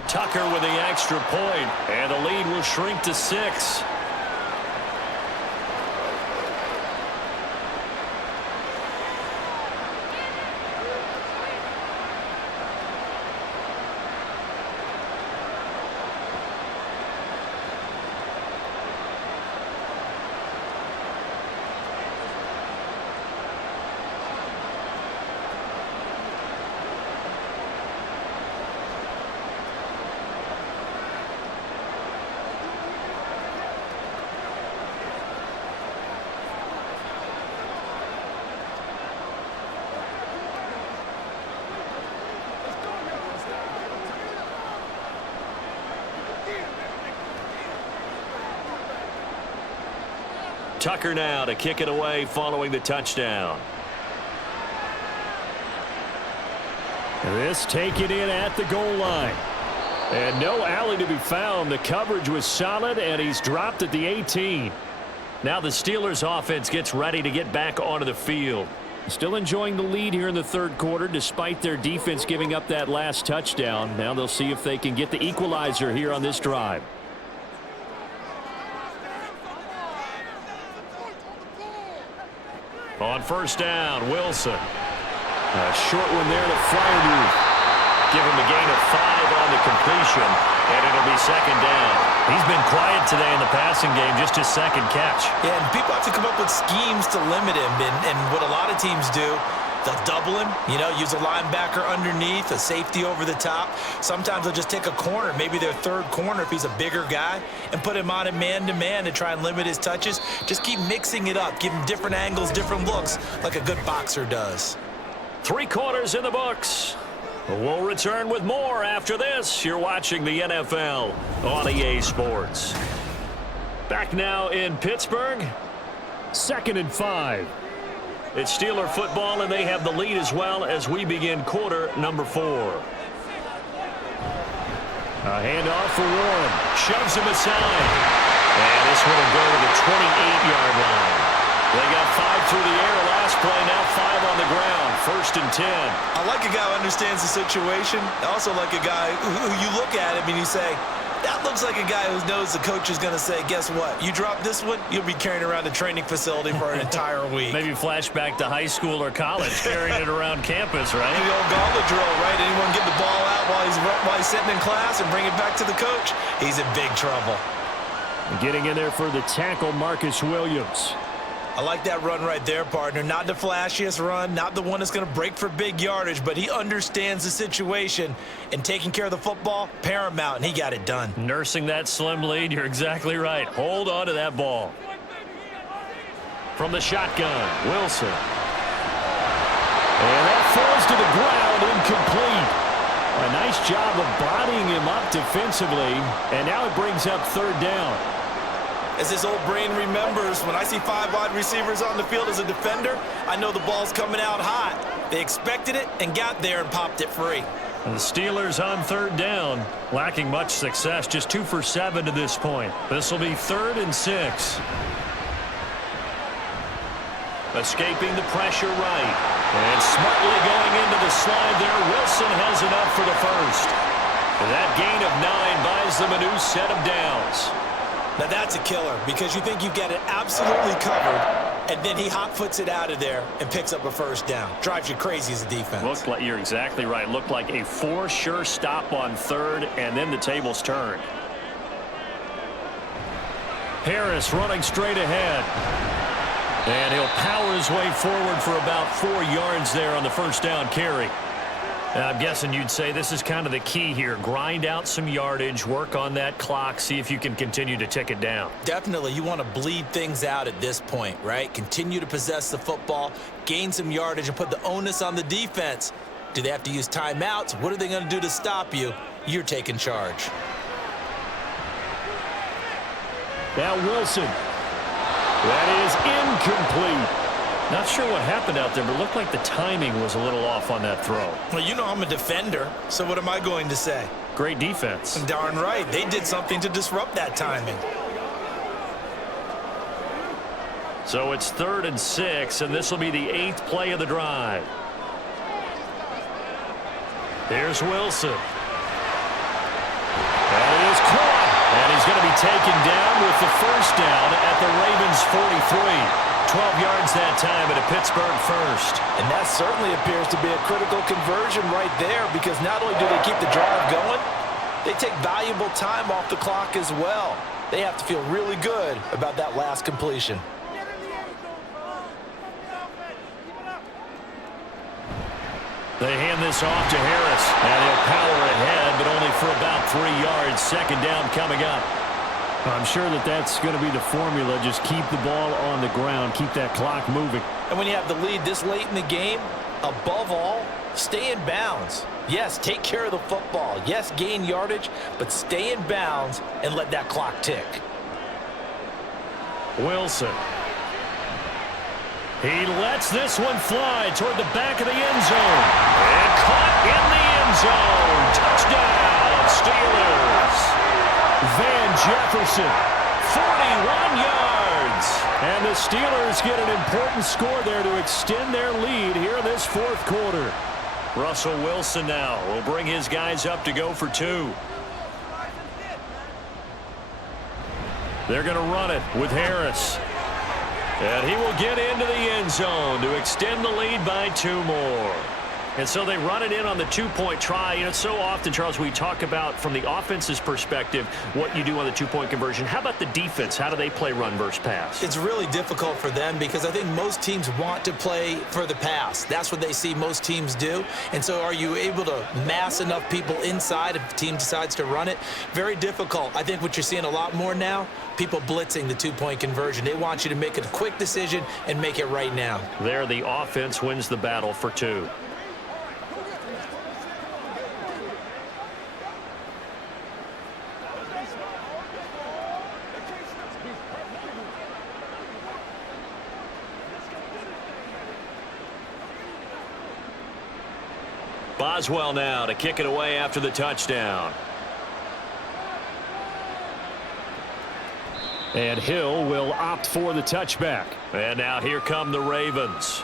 Tucker with the extra point, and the lead will shrink to 6. Tucker now to kick it away following the touchdown. This taken in at the goal line. And no alley to be found. The coverage was solid, and he's dropped at the 18. Now the Steelers offense gets ready to get back onto the field. Still enjoying the lead here in the third quarter despite their defense giving up that last touchdown. Now they'll see if they can get the equalizer here on this drive. On first down, Wilson. A short one there to Freiermuth. Give him a gain of 5 on the completion, and it'll be second down. He's been quiet today in the passing game, just his second catch. Yeah, and people have to come up with schemes to limit him, and what a lot of teams do, they'll double him, use a linebacker underneath, a safety over the top. Sometimes they'll just take a corner, maybe their third corner if he's a bigger guy, and put him on a man-to-man to try and limit his touches. Just keep mixing it up, give him different angles, different looks, like a good boxer does. 3 quarters in the books. We'll return with more after this. You're watching the NFL on EA Sports. Back now in Pittsburgh. 2nd and 5. It's Steeler football, and they have the lead as well as we begin quarter number 4. A handoff for Warren. Shoves him aside. And this one will go to the 28-yard line. They got 5 through the air last play, now 5 on the ground. 1st and 10. I like a guy who understands the situation. I also like a guy who you look at him and you say, that looks like a guy who knows the coach is going to say, guess what? You drop this one, you'll be carrying around a training facility for an entire week. Maybe flashback to high school or college, carrying it around campus, right? The old gauntlet drill, right? Anyone get the ball out while he's sitting in class and bring it back to the coach? He's in big trouble. Getting in there for the tackle, Marcus Williams. I like that run right there, partner. Not the flashiest run, not the one that's going to break for big yardage, but he understands the situation, and taking care of the football, paramount, and he got it done. Nursing that slim lead, you're exactly right. Hold on to that ball. From the shotgun, Wilson. And that falls to the ground, incomplete. A nice job of bodying him up defensively, and now it brings up 3rd down. As his old brain remembers, when I see 5 wide receivers on the field as a defender, I know the ball's coming out hot. They expected it and got there and popped it free. And the Steelers on 3rd down, lacking much success, just 2 for 7 to this point. This will be 3rd and 6. Escaping the pressure right. And smartly going into the slide there. Wilson has enough for the first. And that gain of 9 buys them a new set of downs. Now that's a killer because you think you've got it absolutely covered, And then he hot-foots it out of there and picks up a first down. Drives you crazy as a defense. Looked like, you're exactly right. Looked like a for-sure stop on third, and then the tables turned. Harris running straight ahead. And he'll power his way forward for about 4 yards there on the first down carry. And I'm guessing you'd say this is kind of the key here. Grind out some yardage, work on that clock, see if you can continue to tick it down. Definitely. You want to bleed things out at this point, right? Continue to possess the football, gain some yardage, and put the onus on the defense. Do they have to use timeouts? What are they going to do to stop you? You're taking charge. Now Wilson. That is incomplete. Not sure what happened out there, but it looked like the timing was a little off on that throw. Well, you know I'm a defender, so what am I going to say? Great defense. Darn right. They did something to disrupt that timing. So it's 3rd and 6, and this will be the 8th play of the drive. Here's Wilson. And it is caught. And he's going to be taken down with the first down at the Ravens' 43. 12 yards that time at a Pittsburgh first. And that certainly appears to be a critical conversion right there, because not only do they keep the drive going, they take valuable time off the clock as well. They have to feel really good about that last completion. They hand this off to Harris. And he'll power ahead, but only for about 3 yards. Second down coming up. I'm sure that that's going to be the formula. Just keep the ball on the ground. Keep that clock moving. And when you have the lead this late in the game, above all, stay in bounds. Yes, take care of the football. Yes, gain yardage, but stay in bounds and let that clock tick. Wilson. He lets this one fly toward the back of the end zone. And caught in the end zone. Touchdown, Steelers. Van Jefferson, 41 yards. And the Steelers get an important score there to extend their lead here in this 4th quarter. Russell Wilson now will bring his guys up to go for 2. They're going to run it with Harris. And he will get into the end zone to extend the lead by 2 more. And so they run it in on the 2-point try. You know, so often, Charles, we talk about from the offense's perspective what you do on the 2-point conversion. How about the defense? How do they play run versus pass? It's really difficult for them because I think most teams want to play for the pass. That's what they see most teams do. And so are you able to mass enough people inside if the team decides to run it? Very difficult. I think what you're seeing a lot more now, people blitzing the 2-point conversion. They want you to make a quick decision and make it right now. There, the offense wins the battle for 2. Boswell now to kick it away after the touchdown. And Hill will opt for the touchback. And now here come the Ravens.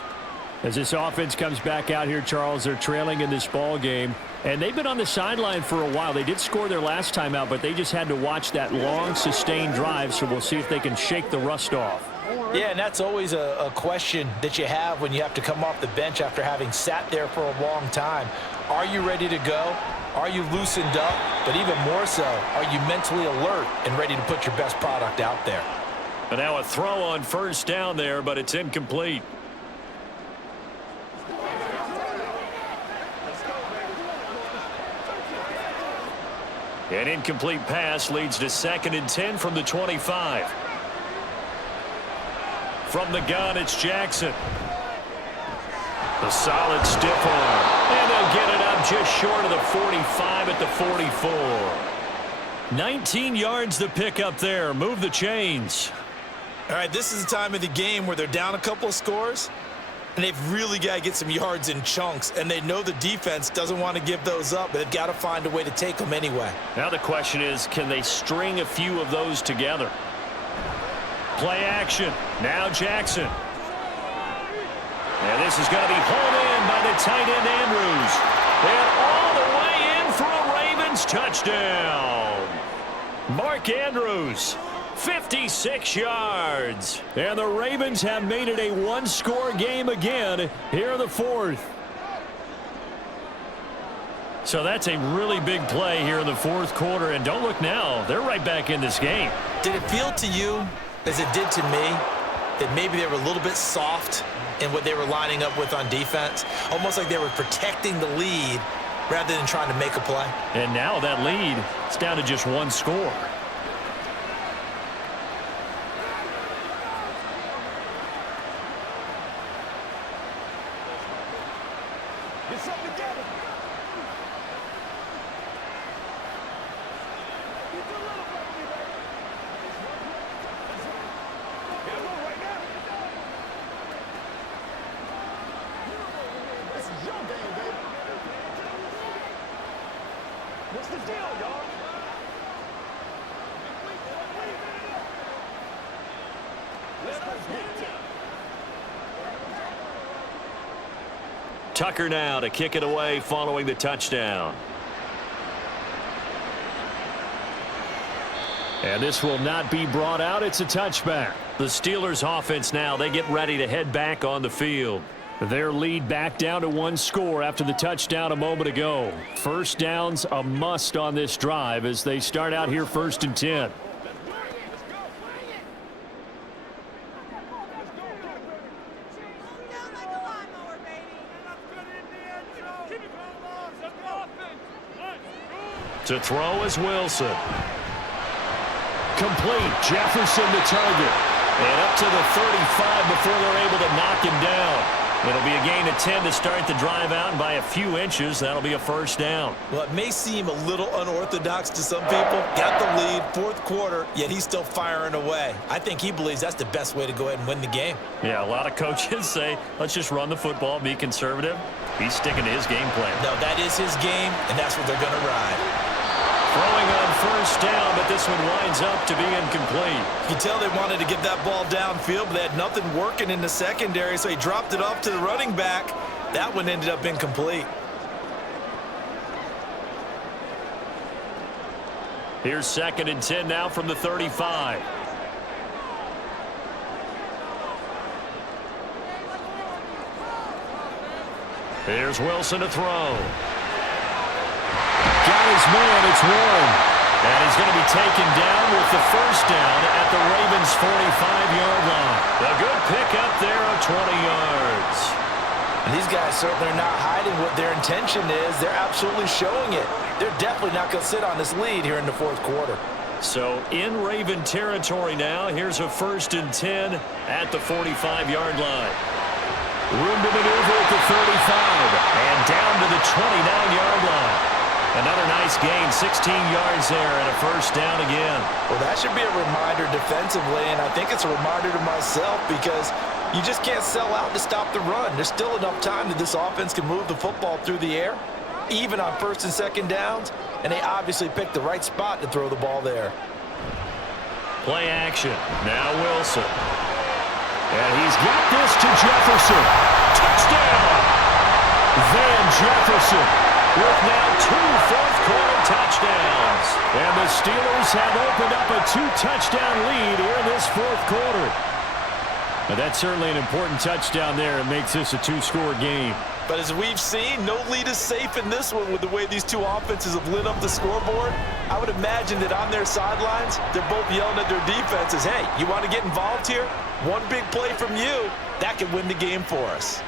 As this offense comes back out here, Charles, they're trailing in this ball game. And they've been on the sideline for a while. They did score their last time out, but they just had to watch that long, sustained drive. So we'll see if they can shake the rust off. Yeah, and that's always a question that you have when you have to come off the bench after having sat there for a long time. Are you ready to go? Are you loosened up? But even more so, are you mentally alert and ready to put your best product out there? And now a throw on first down there, but it's incomplete. An incomplete pass leads to 2nd and 10 from the 25. From the gun, it's Jackson. The solid stiff arm. And they'll get it up just short of the 45 at the 44. 19 yards to pick up there. Move the chains. All right, this is the time of the game where they're down a couple of scores, and they've really got to get some yards in chunks, and they know the defense doesn't want to give those up, but they've got to find a way to take them anyway. Now the question is, can they string a few of those together? Play action. Now Jackson. And this is going to be hauled in by the tight end Andrews. And all the way in for a Ravens touchdown. Mark Andrews. 56 yards. And the Ravens have made it a one-score game again here in the fourth. So that's a really big play here in the fourth quarter. And don't look now. They're right back in this game. Did it feel to you, as it did to me, that maybe they were a little bit soft in what they were lining up with on defense? Almost like they were protecting the lead rather than trying to make a play. And now that lead is down to just one score. Get something together. Get your little back me, baby. Yeah, go right now. This is your game, baby. What's the deal, y'all? Let's go get it. Tucker now to kick it away following the touchdown. And this will not be brought out. It's a touchback. The Steelers offense now, they get ready to head back on the field. Their lead back down to one score after the touchdown a moment ago. First down's a must on this drive as they start out here 1st and 10. To throw is Wilson. Complete. Jefferson the target. And up to the 35 before they're able to knock him down. It'll be a gain of 10 to start the drive out, and by a few inches, that'll be a first down. Well, it may seem a little unorthodox to some people. Got the lead, fourth quarter, yet he's still firing away. I think he believes that's the best way to go ahead and win the game. Yeah, a lot of coaches say, let's just run the football, be conservative. He's sticking to his game plan. No, that is his game, and that's what they're going to ride. Throwing on first down, but this one winds up to be incomplete. You can tell they wanted to get that ball downfield, but they had nothing working in the secondary, so he dropped it off to the running back. That one ended up incomplete. Here's 2nd and 10 now from the 35. Here's Wilson to throw. Got his man, it's Warren. And he's going to be taken down with the first down at the Ravens' 45-yard line. A good pickup there of 20 yards. And these guys certainly are not hiding what their intention is. They're absolutely showing it. They're definitely not going to sit on this lead here in the fourth quarter. So in Raven territory now, here's a 1st and 10 at the 45-yard line. Room to maneuver at the 35 and down to the 29-yard line. Another nice gain, 16 yards there and a first down again. Well, that should be a reminder defensively, and I think it's a reminder to myself because you just can't sell out to stop the run. There's still enough time that this offense can move the football through the air, even on 1st and 2nd downs, and they obviously picked the right spot to throw the ball there. Play action. Now Wilson. And he's got this to Jefferson. Touchdown! Van Jefferson with now 2 fourth-quarter touchdowns. And the Steelers have opened up a 2-touchdown lead here in this fourth quarter. Now that's certainly an important touchdown there. It makes this a 2-score game. But as we've seen, no lead is safe in this one with the way these two offenses have lit up the scoreboard. I would imagine that on their sidelines, they're both yelling at their defenses, hey, you want to get involved here? One big play from you, that could win the game for us.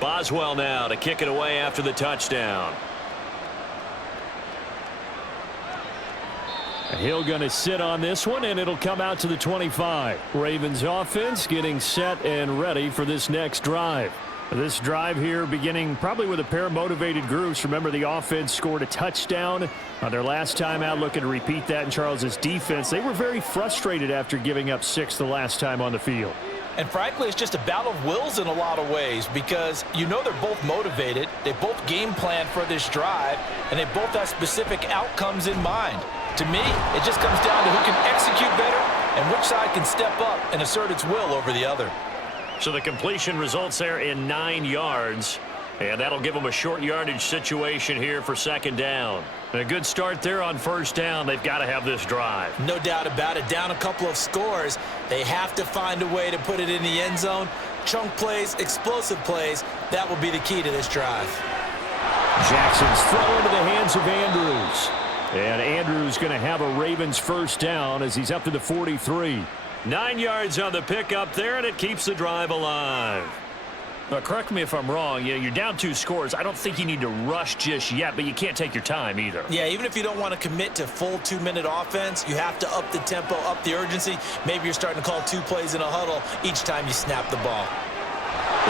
Boswell now to kick it away after the touchdown. He'll going to sit on this one, and it'll come out to the 25. Ravens offense getting set and ready for this next drive. This drive here beginning probably with a pair of motivated groups. Remember, the offense scored a touchdown on their last time out, looking to repeat that in Charles's defense. They were very frustrated after giving up 6 the last time on the field. And frankly, it's just a battle of wills in a lot of ways because you know they're both motivated. They both game plan for this drive, and they both have specific outcomes in mind. To me, it just comes down to who can execute better and which side can step up and assert its will over the other. So the completion results there in 9 yards, and that'll give them a short yardage situation here for second down. And a good start there on first down. They've got to have this drive. No doubt about it. Down a couple of scores, they have to find a way to put it in the end zone. Chunk plays, explosive plays, that will be the key to this drive. Jackson's throw into the hands of Andrews. And Andrews going to have a Ravens first down as he's up to the 43. 9 yards on the pickup there, and it keeps the drive alive. Now, correct me if I'm wrong. You're down 2 scores. I don't think you need to rush just yet, but you can't take your time either. Yeah, even if you don't want to commit to full 2-minute offense, you have to up the tempo, up the urgency. Maybe you're starting to call 2 plays in a huddle each time you snap the ball.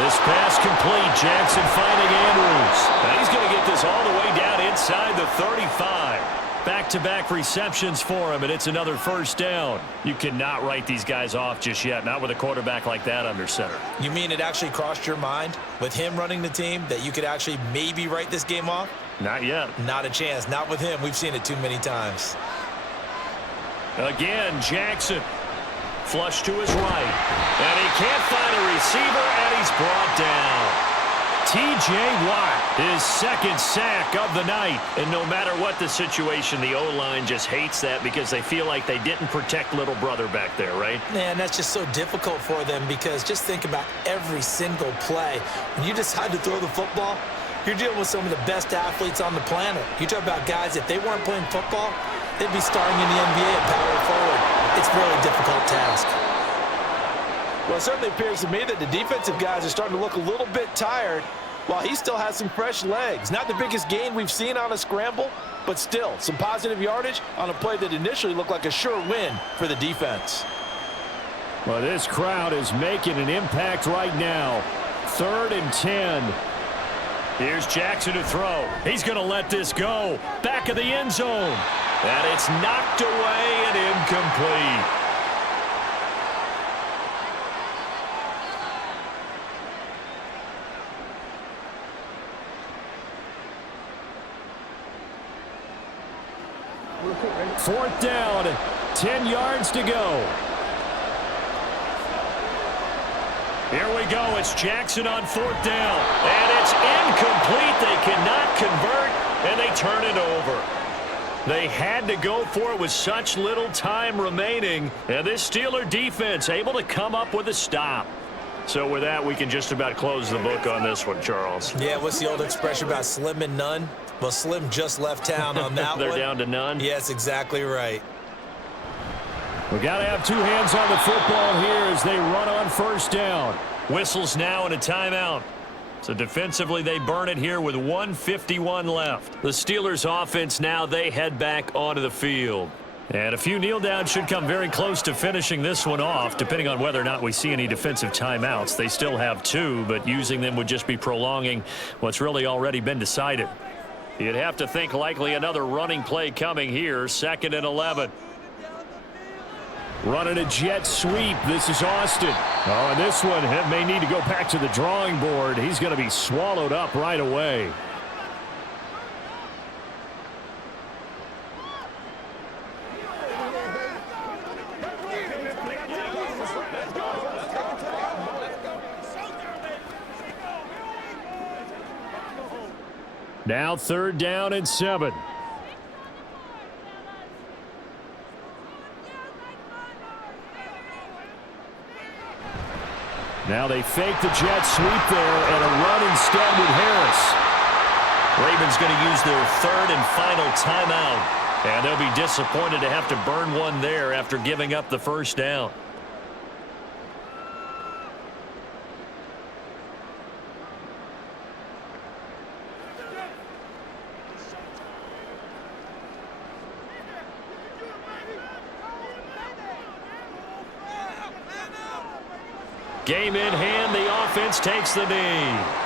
This pass complete. Jackson finding Andrews. Now he's going to get this all the way down inside the 35. Back-to-back receptions for him, and it's another first down. You cannot write these guys off just yet, not with a quarterback like that under center. You mean it actually crossed your mind with him running the team that you could actually maybe write this game off? Not yet. Not a chance. Not with him. We've seen it too many times. Again, Jackson. Flush to his right. And he can't find a receiver, and he's brought down. T.J. Watt, his second sack of the night. And no matter what the situation, the O-line just hates that because they feel like they didn't protect little brother back there, right? Man, that's just so difficult for them because just think about every single play. When you decide to throw the football, you're dealing with some of the best athletes on the planet. You talk about guys, if they weren't playing football, they'd be starting in the NBA at power forward. It's a really difficult task. Well, it certainly appears to me that the defensive guys are starting to look a little bit tired while he still has some fresh legs. Not the biggest gain we've seen on a scramble, but still some positive yardage on a play that initially looked like a sure win for the defense. Well, this crowd is making an impact right now. 3rd and 10. Here's Jackson to throw. He's going to let this go. Back of the end zone. And it's knocked away and incomplete. Fourth down, 10 yards to go. Here we go. It's Jackson on 4th down. And it's incomplete. They cannot convert, and they turn it over. They had to go for it with such little time remaining. And this Steeler defense able to come up with a stop. So with that, we can just about close the book on this one, Charles. Yeah, what's the old expression about slim and none? Well, Slim just left town on that They're one. down to none? Yes, exactly right. We got to have 2 hands on the football here as they run on first down. Whistles now and a timeout. So defensively, they burn it here with 1:51 left. The Steelers offense now, they head back onto the field. And a few kneel downs should come very close to finishing this one off, depending on whether or not we see any defensive timeouts. They still have 2, but using them would just be prolonging what's really already been decided. You'd have to think likely another running play coming here, 2nd and 11. Running a jet sweep. This is Austin. Oh, and this one may need to go back to the drawing board. He's going to be swallowed up right away. Now 3rd down and 7. Now they fake the jet sweep there and a run instead with Harris. Ravens going to use their 3rd and final timeout. And they'll be disappointed to have to burn one there after giving up the first down. Game in hand, the offense takes the knee.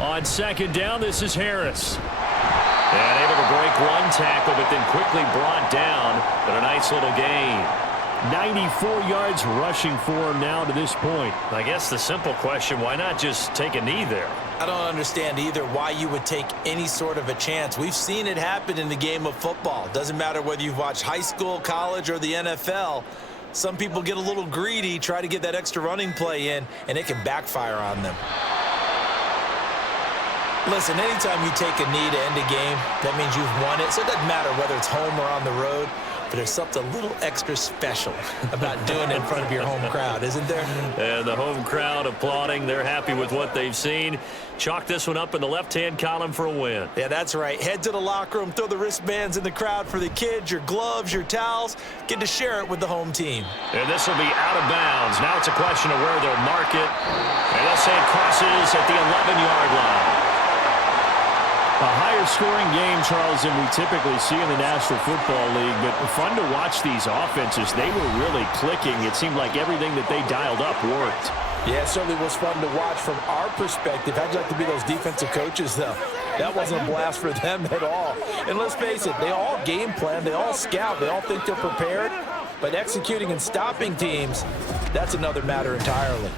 On second down, this is Harris. And able to break one tackle, but then quickly brought down. But a nice little gain. 94 yards rushing for him now to this point. I guess the simple question, why not just take a knee there? I don't understand either why you would take any sort of a chance. We've seen it happen in the game of football. Doesn't matter whether you've watched high school, college, or the NFL. Some people get a little greedy, try to get that extra running play in, and it can backfire on them. Listen, anytime you take a knee to end a game, that means you've won it. So it doesn't matter whether it's home or on the road, but there's something a little extra special about doing it in front of your home crowd, isn't there? And the home crowd applauding. They're happy with what they've seen. Chalk this one up in the left-hand column for a win. Yeah, that's right. Head to the locker room, throw the wristbands in the crowd for the kids, your gloves, your towels. Get to share it with the home team. And this will be out of bounds. Now it's a question of where they'll mark it. And they'll say it crosses at the 11-yard line. A higher-scoring game, Charles, than we typically see in the National Football League, but fun to watch these offenses. They were really clicking. It seemed like everything that they dialed up worked. Yeah, it certainly was fun to watch from our perspective. How'd you like to be those defensive coaches, though? That wasn't a blast for them at all. And let's face it, they all game plan, they all scout, they all think they're prepared, but executing and stopping teams, that's another matter entirely.